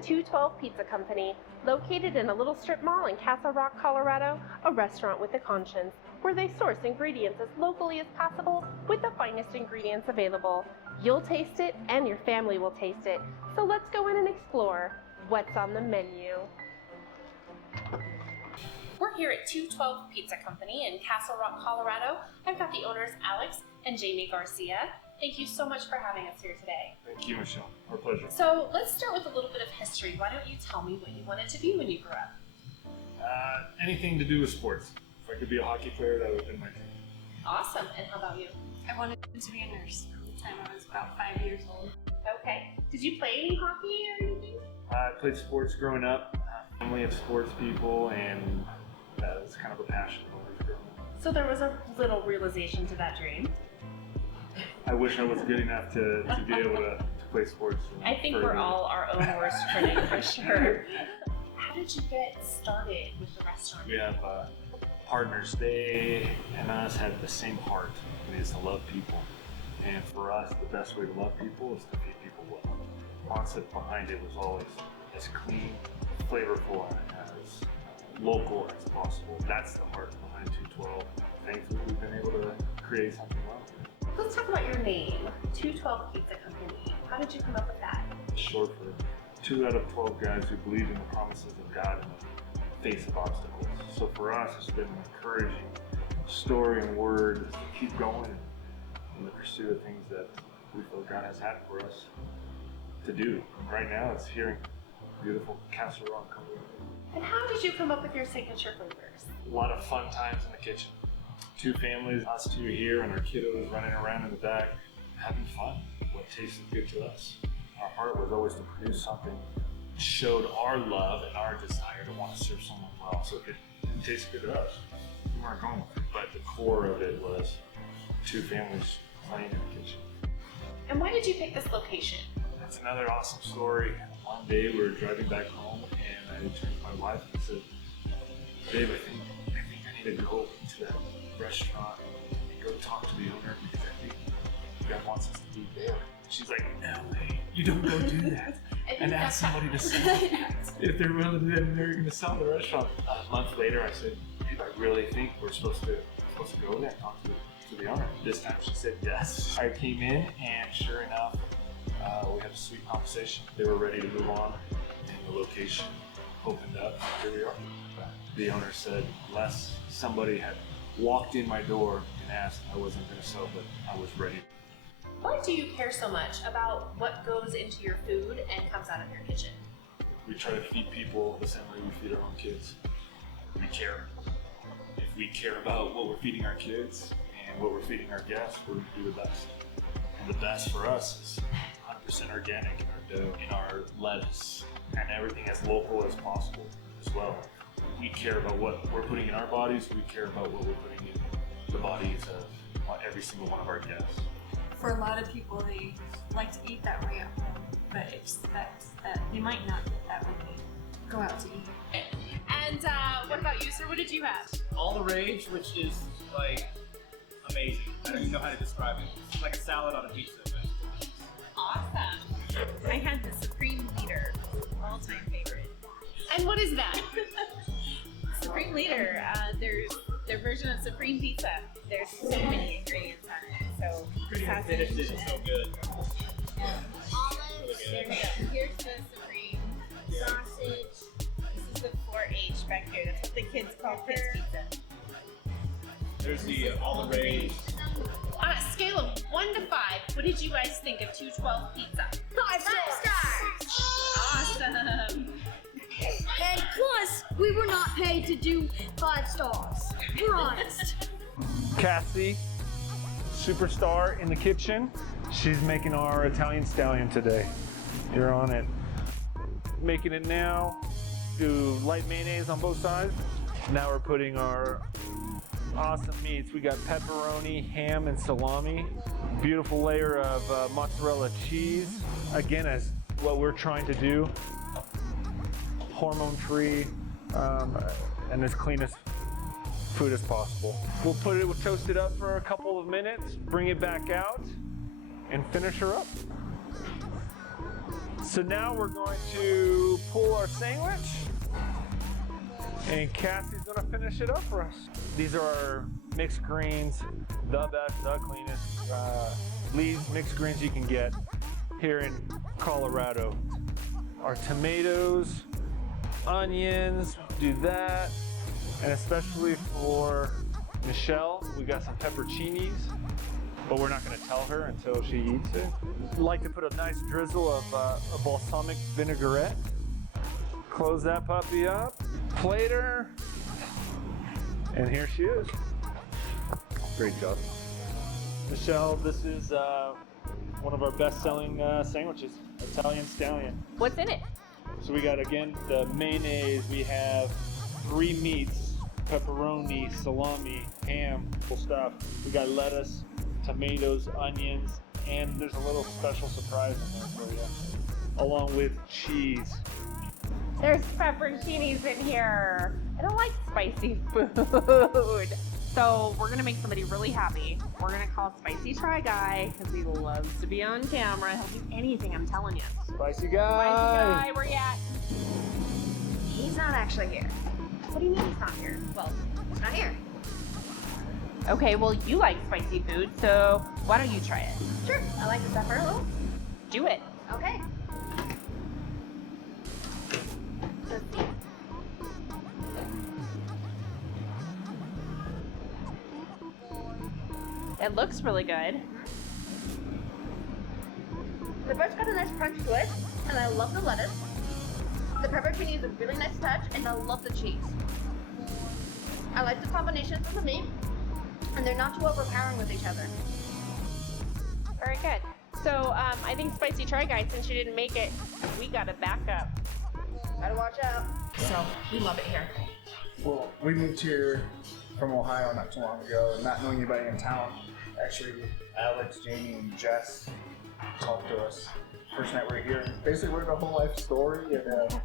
the 212 Pizza Company, located in a little strip mall in Castle Rock, Colorado, a restaurant with a conscience, where they source ingredients as locally as possible with the finest ingredients available. You'll taste it and your family will taste it. So let's go in and explore what's on the menu. We're here at 212 Pizza Company in Castle Rock, Colorado. I've got the owners Alex and Jamie Garcia. Thank you so much for having us here today. Thank you, Michelle. Our pleasure. So let's start with a little bit of history. Why don't you tell me what you wanted to be when you grew up? Anything to do with sports. If I could be a hockey player, that would have been my dream. Awesome. And how about you? I wanted to be a nurse from the time I was about 5 years old. Okay. Did you play any hockey or anything? I played sports growing up. Family of sports people, and that was kind of a passion of always growing up. So there was a little realization to that dream. I wish I was good enough to be able to play sports. I think we're all our own worst critic for sure. How did you get started with the restaurant? We have partners. They and us have the same heart. It is to love people. And for us, the best way to love people is to feed people well. The concept behind it was always as clean, flavorful, and as local as possible. That's the heart behind 212. Thankfully, we've been able to create something well. Let's talk about your name, 212 Pizza Company. How did you come up with that? Short for 2 out of 12 guys who believe in the promises of God in the face of obstacles. So for us, it's been an encouraging story and word to keep going in the pursuit of things that we feel God has had for us to do. Right now, it's here in beautiful Castle Rock, Colorado. And how did you come up with your signature flavors? A lot of fun times in the kitchen. 2 families, us 2 here, and our kiddos running around in the back, having fun. What tasted good to us. Our heart was always to produce something that showed our love and our desire to want to serve someone well. So if it didn't taste good to us, we weren't going with it. But the core of it was 2 families playing in the kitchen. And why did you pick this location? That's another awesome story. One day we were driving back home, and I turned to my wife and said, "Babe, I think I need to go to that restaurant and go talk to the owner because I think God wants us to be there." She's like, "No way, you don't go do that and ask somebody to sell it. If they're willing to, then they're going to sell the restaurant." A month later, I said, "Babe, I really think we're supposed to go there and talk to the owner." This time she said yes. I came in, and sure enough, we had a sweet conversation. They were ready to move on, and the location opened up. Here we are. The owner said, unless somebody had walked in my door and asked, I wasn't going to sell, but I was ready. Why do you care so much about what goes into your food and comes out of your kitchen? We try to feed people the same way we feed our own kids. We care. If we care about what we're feeding our kids and what we're feeding our guests, we're going to do the best. And the best for us is 100% organic in our dough, in our lettuce, and everything as local as possible as well. We care about what we're putting in our bodies. We care about what we're putting in the bodies of every single one of our guests. For a lot of people, they like to eat that way at home, but expect that they might not get that when they go out to eat. And what about you, sir? What did you have? All the Rage, which is like amazing. I don't even know how to describe it. It's like a salad on a pizza. But Awesome. I had the Supreme Leader, all-time favorite. And what is that? Supreme Leader, their version of Supreme Pizza. There's so many ingredients on it. So finished it. It's so good. There we go. Here's the Supreme sausage. This is the 4H back here. That's what the kids call kids pizza. There's the All the Rage. On a scale of 1 to 5, what did you guys think of 212 Pizza? 5 stars! Awesome. And plus, we were not paid to do 5 stars. We're honest. Cassie, superstar in the kitchen. She's making our Italian Stallion today. You're on it. Making it now. Do light mayonnaise on both sides. Now we're putting our awesome meats. We got pepperoni, ham, and salami. Beautiful layer of mozzarella cheese. Again, as what we're trying to do. Hormone-free and as clean as food as possible. We'll toast it up for a couple of minutes, bring it back out, and finish her up. So now we're going to pull our sandwich, and Cassie's gonna finish it up for us. These are our mixed greens, the best, the cleanest, least mixed greens you can get here in Colorado. Our tomatoes, onions, do that, and especially for Michelle, we got some pepperoncinis, but we're not gonna tell her until she eats it. Like to put a nice drizzle of a balsamic vinaigrette. Close that puppy up, plate her, and here she is. Great job. Michelle, this is one of our best-selling sandwiches, Italian Stallion. What's in it? So we got, again, the mayonnaise. We have 3 meats, pepperoni, salami, ham, full stuff. We got lettuce, tomatoes, onions, and there's a little special surprise in there for you, along with cheese. There's pepperoncinis in here. I don't like spicy food. So we're gonna make somebody really happy. We're gonna call Spicy Try Guy because he loves to be on camera. He'll do anything, I'm telling you. Spicy guy! Spicy Guy, where you at? He's not actually here. What do you mean he's not here? Well, he's not here. Okay, well you like spicy food, so why don't you try it? Sure, I like the pepper. Do it. Okay. Let's see. It looks really good. The bread's got a nice crunch to it, and I love the lettuce. The pepperoni is a really nice touch, and I love the cheese. I like the combinations of the meat, and they're not too overpowering with each other. Very good. So I think Spicy Try Guy, since you didn't make it, we gotta back up. Gotta watch out. So we love it here. Well, we moved here from Ohio not too long ago, and not knowing anybody in town, actually, Alex, Jamie, and Jess talked to us first night we were here. Basically, learned a whole life story, and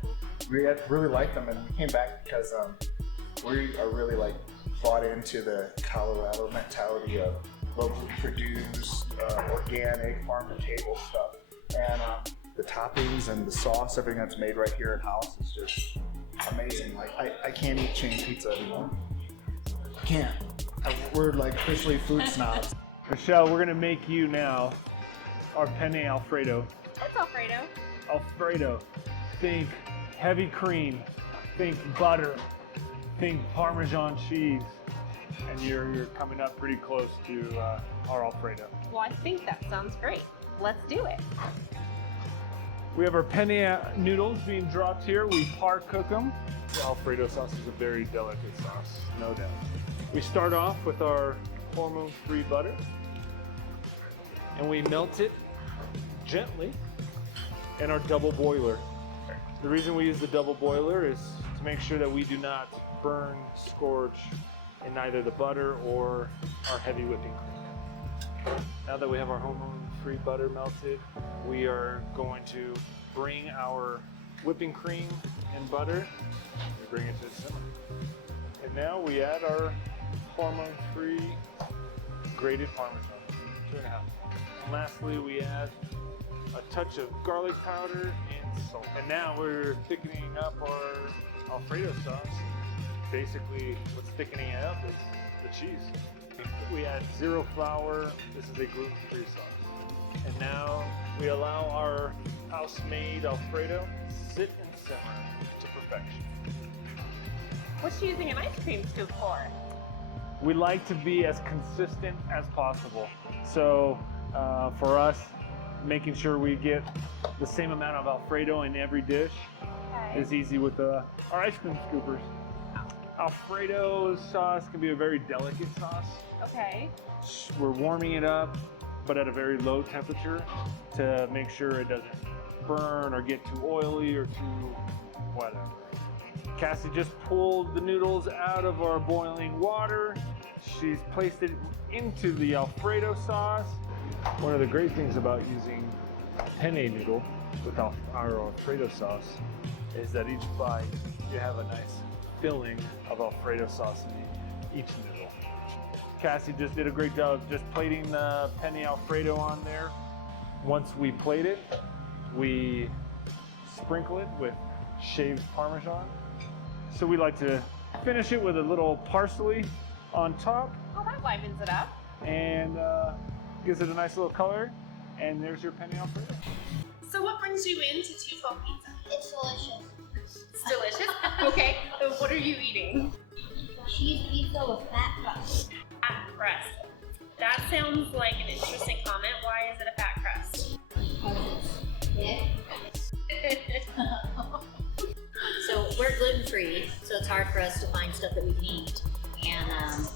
we had really liked them, and we came back because we are really like bought into the Colorado mentality of locally produced, organic, farm to table stuff, and the toppings and the sauce, everything that's made right here in house is just amazing. Like I can't eat chain pizza anymore. Can't. We're like officially food snobs. Michelle, we're gonna make you now our penne Alfredo. What's Alfredo? Alfredo. Think heavy cream. Think butter. Think Parmesan cheese. And you're coming up pretty close to our Alfredo. Well, I think that sounds great. Let's do it. We have our penne noodles being dropped here. We par cook them. The Alfredo sauce is a very delicate sauce, no doubt. We start off with our hormone-free butter, and we melt it gently in our double boiler. The reason we use the double boiler is to make sure that we do not burn, scorch in either the butter or our heavy whipping cream. Now that we have our hormone-free butter melted, we are going to bring our whipping cream and butter, we bring it to the simmer. And now we add our hormone-free grated Parmesan, 2.5. And lastly, we add a touch of garlic powder and salt. And now we're thickening up our Alfredo sauce. Basically, what's thickening it up is the cheese. We add 0 flour. This is a gluten-free sauce. And now we allow our house-made Alfredo sit and simmer to perfection. What's she using an ice cream scoop for? We like to be as consistent as possible. So for us, making sure we get the same amount of Alfredo in every dish is easy with our ice cream scoopers. Alfredo sauce can be a very delicate sauce. Okay. We're warming it up, but at a very low temperature to make sure it doesn't burn or get too oily or too whatever. Cassie just pulled the noodles out of our boiling water. She's placed it into the Alfredo sauce. One of the great things about using penne noodle with our Alfredo sauce is that each bite you have a nice filling of Alfredo sauce in each noodle. Cassie just did a great job of just plating the penne Alfredo on there. Once we plate it, we sprinkle it with shaved Parmesan. So we like to finish it with a little parsley on top, Oh, that livens it up. and gives it a nice little color. And there's your penne Alfredo. So what brings you into 212 Pizza? It's delicious. It's delicious. Okay, so what are you eating? Cheese pizza with fat crust. Fat crust. That sounds like an interesting comment. Why is it a fat crust? Yeah. So we're gluten free, so it's hard for us to find stuff that we can eat, and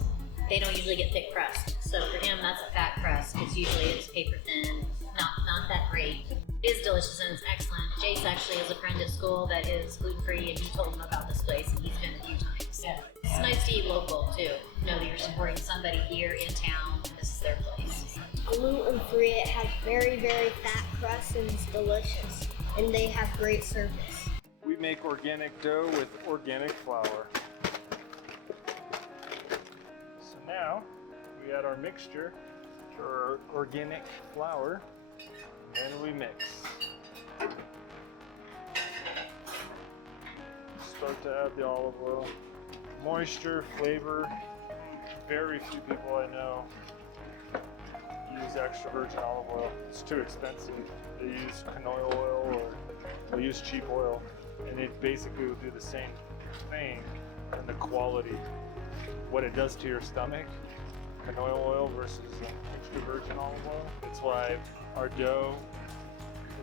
they don't usually get thick crust. So for him, that's a fat crust because usually it's paper thin, not that great. It is delicious and it's excellent. Jace actually has a friend at school that is gluten free, and he told him about this place, and he's been a few times. Yeah. It's nice to eat local too. Know that you're supporting somebody here in town, and this is their place. Gluten free, it has very, very fat crust and it's delicious. And they have great service. We make organic dough with organic flour. So now we add our mixture to our organic flour, and we mix. Start to add the olive oil. Moisture, flavor. Very few people I know use extra virgin olive oil. It's too expensive. They use canola oil or they'll use cheap oil, and it basically will do the same thing in the quality. What it does to your stomach, canola oil versus extra virgin olive oil. It's why our dough,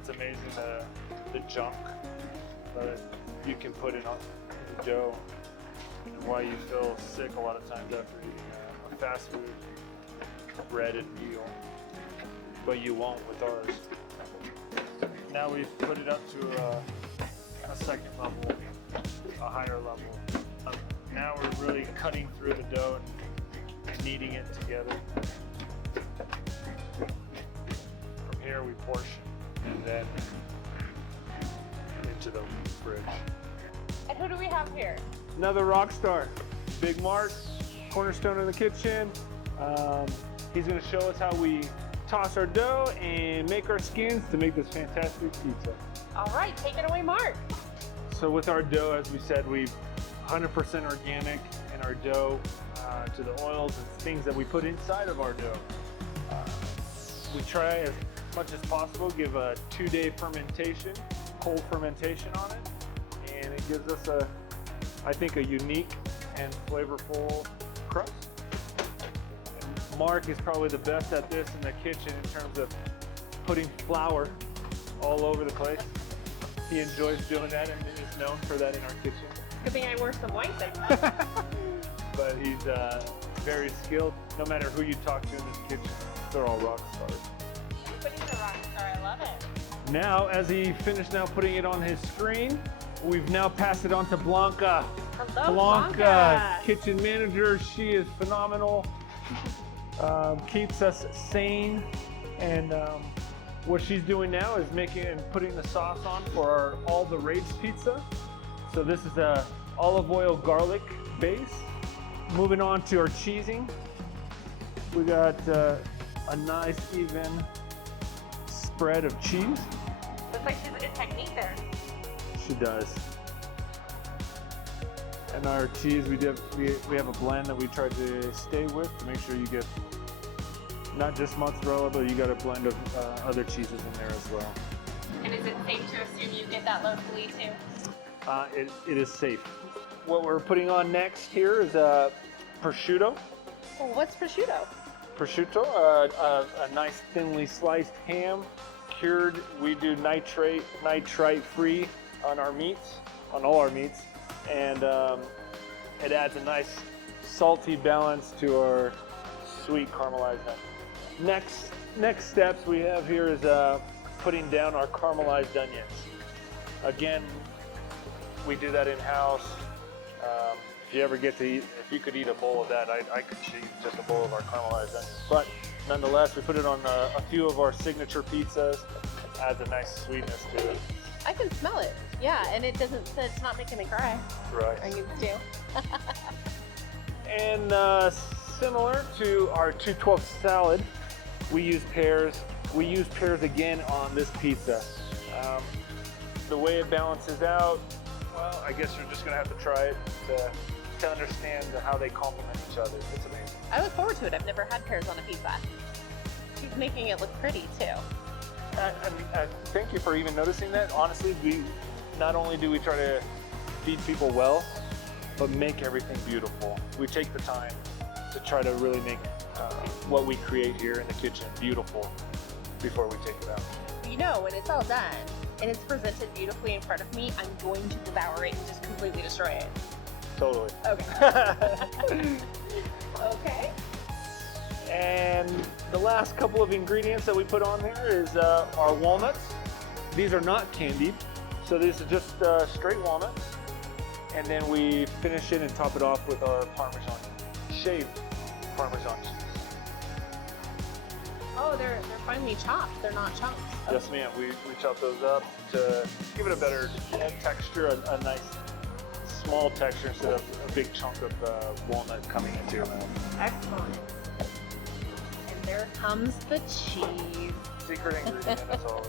it's amazing the junk that you can put in the dough, and why you feel sick a lot of times after eating a fast food bread and meal, but you won't with ours. Now we've put it up to a second level, a higher level. Now we're really cutting through the dough and kneading it together. From here we portion and then into the fridge. And who do we have here? Another rock star, Big Mark, cornerstone in the kitchen. He's going to show us how we toss our dough and make our skins to make this fantastic pizza. All right, take it away, Mark. So with our dough, as we said, we 100% organic in our dough to the oils and things that we put inside of our dough. We try as much as possible, give a 2-day fermentation, cold fermentation on it, and it gives us I think a unique and flavorful crust. And Mark is probably the best at this in the kitchen in terms of putting flour all over the place. He enjoys doing that and is known for that in our kitchen. Good thing I wore some white there. But he's very skilled. No matter who you talk to in this kitchen, they're all rock stars. But he's a rock star, I love it. Now, as he finished now putting it on his screen, we've now passed it on to Blanca. Hello, Blanca, kitchen manager. She is phenomenal. Keeps us sane, and what she's doing now is making and putting the sauce on for our all the rage pizza. So this is a olive oil garlic base. Moving on to our cheesing, we got a nice even spread of cheese. Looks like she's a good technique there. She does. And our cheese, we have a blend that we try to stay with to make sure you get not just mozzarella, but you got a blend of other cheeses in there as well. And is it safe to assume you get that locally too? It is safe. What we're putting on next here is prosciutto. Well, what's prosciutto? Prosciutto, a nice thinly sliced ham, cured. We do nitrite free on our meats, on all our meats, and it adds a nice salty balance to our sweet caramelized onion. Next steps we have here is putting down our caramelized onions. Again, we do that in house. If you ever get to eat, if you could eat a bowl of that, I could eat just a bowl of our caramelized onions. But nonetheless, we put it on a few of our signature pizzas. It adds a nice sweetness to it. I can smell it. Yeah, and it's not making me cry. Right. I used to. And similar to our 212 salad, we use pears. We use pears again on this pizza. the way it balances out, well, I guess you're just gonna have to try it to understand how they complement each other. It's amazing. I look forward to it. I've never had pears on a pizza. She's making it look pretty too. Thank you for even noticing that. Honestly, we not only do we try to feed people well, but make everything beautiful. We take the time to try to really make what we create here in the kitchen beautiful before we take it out. You know, when it's all done and it's presented beautifully in front of me, I'm going to devour it and just completely destroy it. Totally. Okay. Okay. And the last couple of ingredients that we put on there is our walnuts. These are not candied, so these are just straight walnuts. And then we finish it and top it off with our Parmesan, shaved Parmesan cheese. Oh, they're finely chopped. They're not chunks. Yes, ma'am. We chop those up to give it a better texture, a nice small texture instead of a big chunk of walnut coming into your mouth. Excellent. And there comes the cheese. Secret ingredient as always.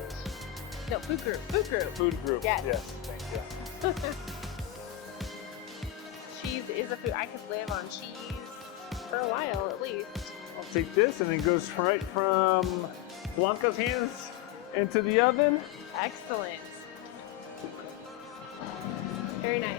No, food group. Food group. Food group. Yes. Yes. Thank you. Cheese is a food. I could live on cheese for a while at least. I'll take this and it goes right from Blanca's hands into the oven. Excellent. Very nice.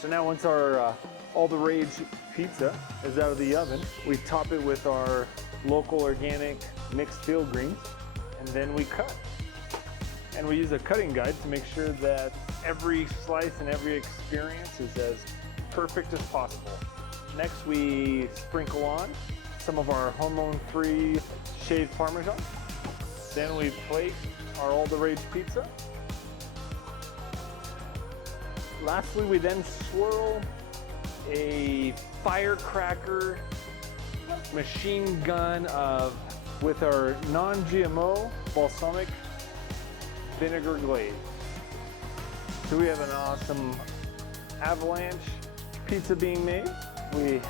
So now once our all the rage pizza is out of the oven, we top it with our local organic mixed field greens, and then we cut. And we use a cutting guide to make sure that every slice and every experience is as perfect as possible. Next, we sprinkle on some of our hormone-free shaved Parmesan. Then we plate our all the rage pizza. Lastly, we then swirl a firecracker machine gun with our non-GMO balsamic vinegar glaze. So we have an awesome avalanche pizza being made. We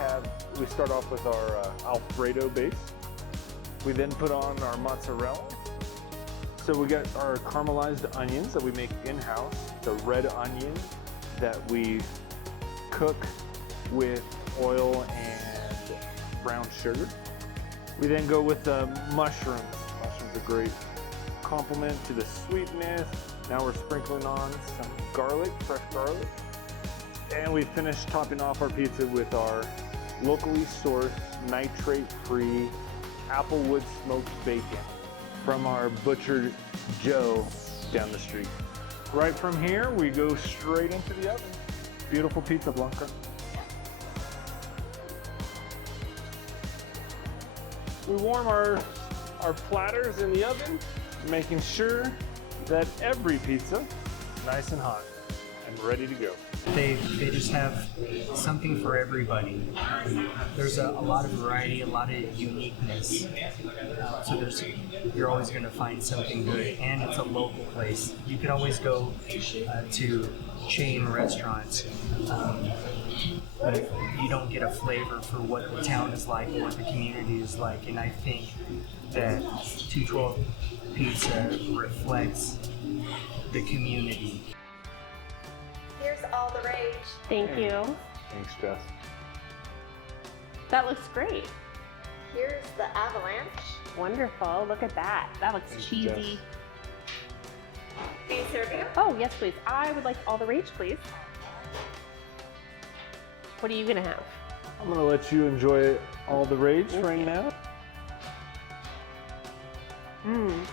start off with our Alfredo base. We then put on our mozzarella. So we got our caramelized onions that we make in-house. The red onion that we cook with oil and brown sugar. We then go with the mushrooms. Mushrooms are great complement to the sweetness. Now we're sprinkling on some garlic, fresh garlic. And we finish topping off our pizza with our locally sourced, nitrate-free applewood smoked bacon from our butcher Joe down the street. Right from here, we go straight into the oven. Beautiful pizza, Blanca. We warm our platters in the oven, making sure that every pizza is nice and hot and ready to go. They just have something for everybody. There's a lot of variety, a lot of uniqueness. So you're always going to find something good, and it's a local place. You could always go to chain restaurants, but you don't get a flavor for what the town is like or what the community is like. And I think that 212 Pizza reflects the community. Here's all the rage. Thank you. Thanks, Jess. That looks great. Here's the avalanche. Wonderful. Look at that. That looks Thanks, cheesy. Can you serve you? Oh, yes, please. I would like all the rage, please. What are you going to have? I'm gonna let you enjoy all the rage right now. Mmm.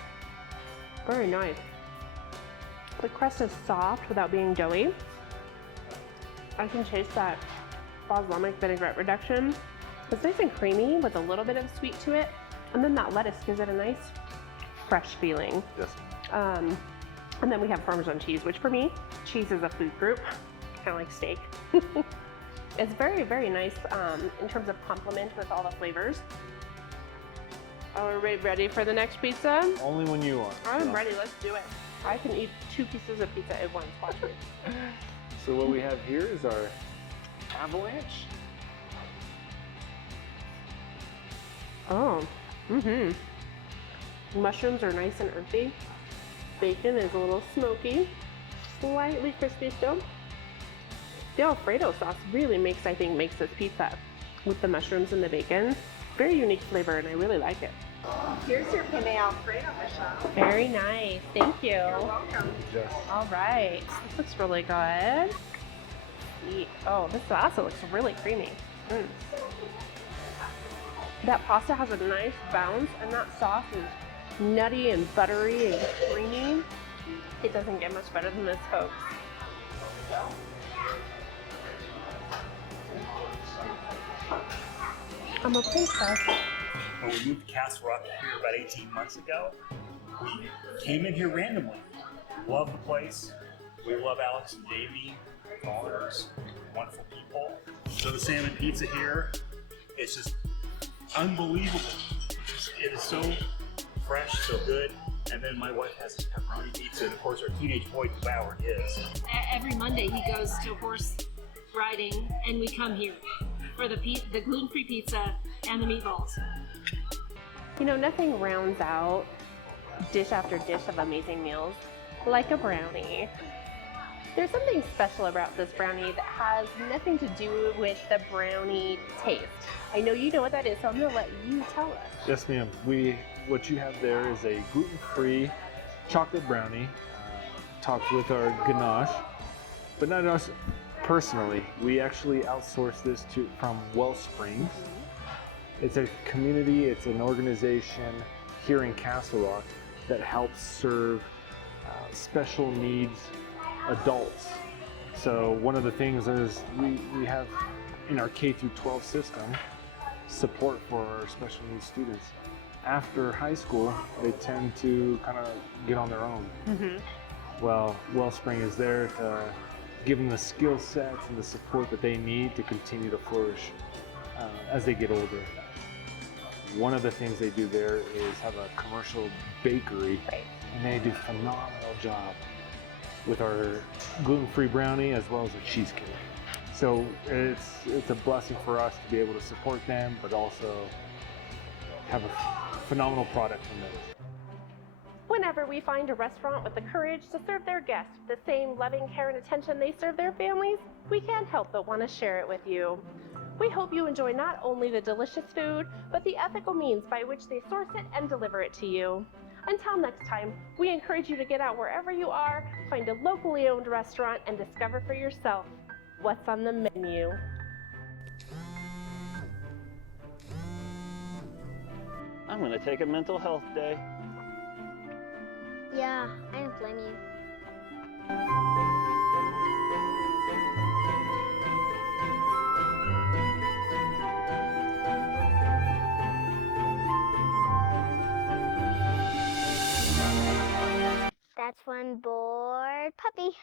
Very nice. The crust is soft without being doughy. I can taste that balsamic vinaigrette reduction. It's nice and creamy with a little bit of sweet to it. And then that lettuce gives it a nice fresh feeling. Yes. And then we have Parmesan cheese, which for me, cheese is a food group, kind of like steak. It's very, very nice in terms of complement with all the flavors. Are we ready for the next pizza? Only when you are. I'm ready, let's do it. I can eat 2 pieces of pizza at once, watch me. So what we have here is our avalanche. Oh, Mushrooms are nice and earthy. Bacon is a little smoky, slightly crispy still. The Alfredo sauce really makes this pizza with the mushrooms and the bacon. Very unique flavor, and I really like it. Here's your penne Alfredo, Michelle. Very nice, thank you. You're welcome. All right, this looks really good. Sweet. Oh, this also looks really creamy. That pasta has a nice bounce, and that sauce is nutty and buttery and creamy. It doesn't get much better than this, folks. I'm a princess. When we moved to Castle Rock here about 18 months ago, we came in here randomly. Love the place. We love Alex and Jamie, owners, wonderful people. So the salmon pizza here, it's just unbelievable. It is so fresh, so good. And then my wife has this pepperoni pizza, and of course our teenage boy devoured his. Every Monday he goes to horse riding, and we come here for the gluten-free pizza and the meatballs. You know, nothing rounds out dish after dish of amazing meals like a brownie. There's something special about this brownie that has nothing to do with the brownie taste. I know you know what that is, so I'm going to let you tell us. Yes, ma'am. What you have there is a gluten-free chocolate brownie topped with our ganache, but not us personally. We actually outsource this from Wellspring. It's a community, it's an organization here in Castle Rock that helps serve special needs adults. So one of the things is we have in our K through 12 system support for our special needs students. After high school, they tend to kind of get on their own. Well, Wellspring is there to give them the skill sets and the support that they need to continue to flourish as they get older. One of the things they do there is have a commercial bakery, and they do a phenomenal job with our gluten-free brownie as well as a cheesecake. So it's a blessing for us to be able to support them, but also have a phenomenal product from them. Whenever we find a restaurant with the courage to serve their guests with the same loving care and attention they serve their families, we can't help but want to share it with you. We hope you enjoy not only the delicious food, but the ethical means by which they source it and deliver it to you. Until next time, we encourage you to get out wherever you are, find a locally owned restaurant, and discover for yourself what's on the menu. I'm gonna take a mental health day. Yeah, I don't blame you. That's one bored puppy.